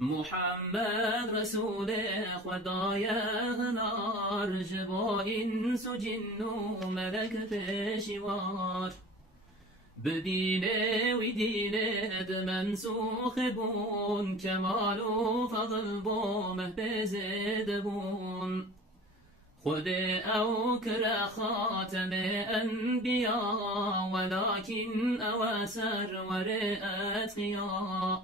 محمد رسول خدای هنار جبا انس و جن و ملک پشیوار بدینه و دینه منسوخ بون کمال و فضل بو محبز دبون خود او كرا خاتم انبياء ولكن اواسر ورئت خيا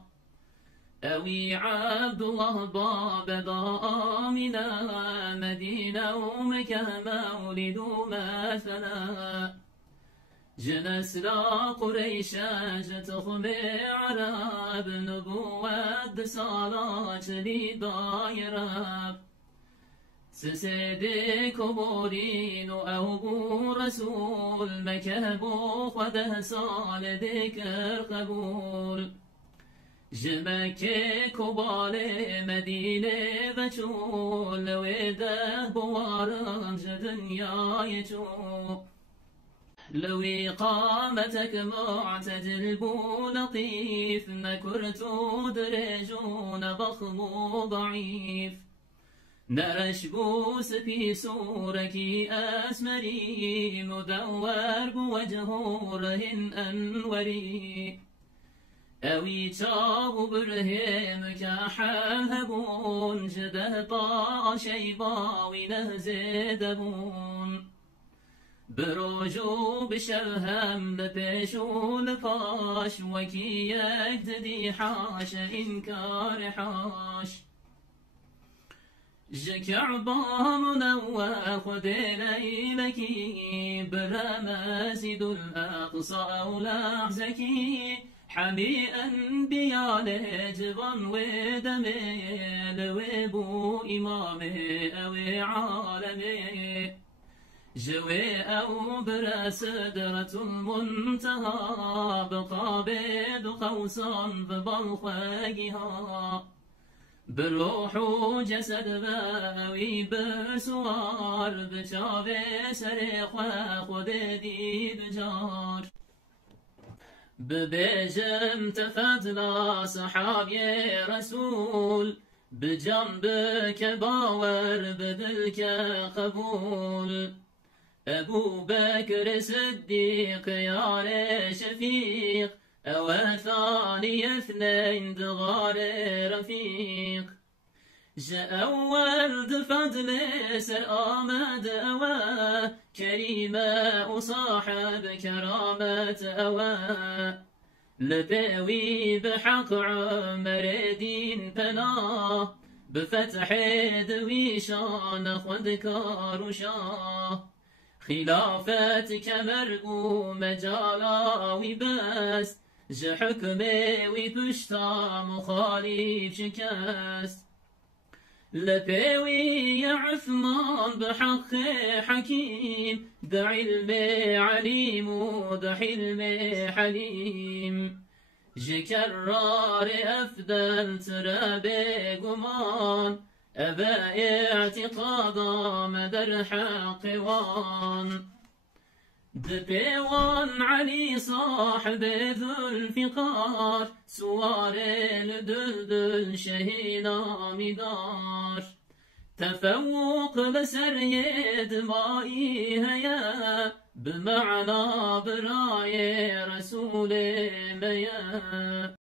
اوي عبد الله باب ضامنا مدينة ومكة مولد مثلا جنس لا قريش جتخم عرب نبوة صلاة لدايرب سسيدي كبورين أو بو رسول مكهبو خده صال ذكر قبول جمك كبال مدينة بچول ويده بوارم دنيا يجو لو إقامتك معتدل بو لطيف نكرتو درجون ضخم ضعيف نرش بوس في سورك أسمري مدور بوجهه رهن أنوري أوي تشاب برهمك حهبون جده طا شيبا ونهزدبون بروجو بشوهم لبيشو لفاش وكي يكتدي حاش إنكار حاش جك عظامنا وخذ ليلك برماسد الأقصى ولحزكي حميئا بياله جبن ودمي لويبو إمامي أو عالمي جوي أو برسدرة المنتهى بقابض قوسا ببلخيها بروح وجسد باوي بسوار بشافي سريخ خود دي بجار ببيجم تفتلا صحابي رسول بجنبك باور بدلك قبول أبو بكر صديق يا شفيق أو ثاني اثنين دغار رفيق جاء أول فضل سآمد أوا كريمة وصاحب كرامة أوا لباوي بحق عمر دين بناه بفتح دويشان خد كاروشاه خلافتك مرقوم جالاوي بس جحكمي وبشتا مخالف شكست لبيوي يا عثمان بحق حكيم بعلم عليم وبحلم حليم جكرار أفضل ترابي قمان أبا اعتقادا مدر حق وان دبيوان علي صاحب ذو الفقار سوار الدلدل شهينا مدار تفوق لسريد مائي هيا بمعنى براي رسول ميا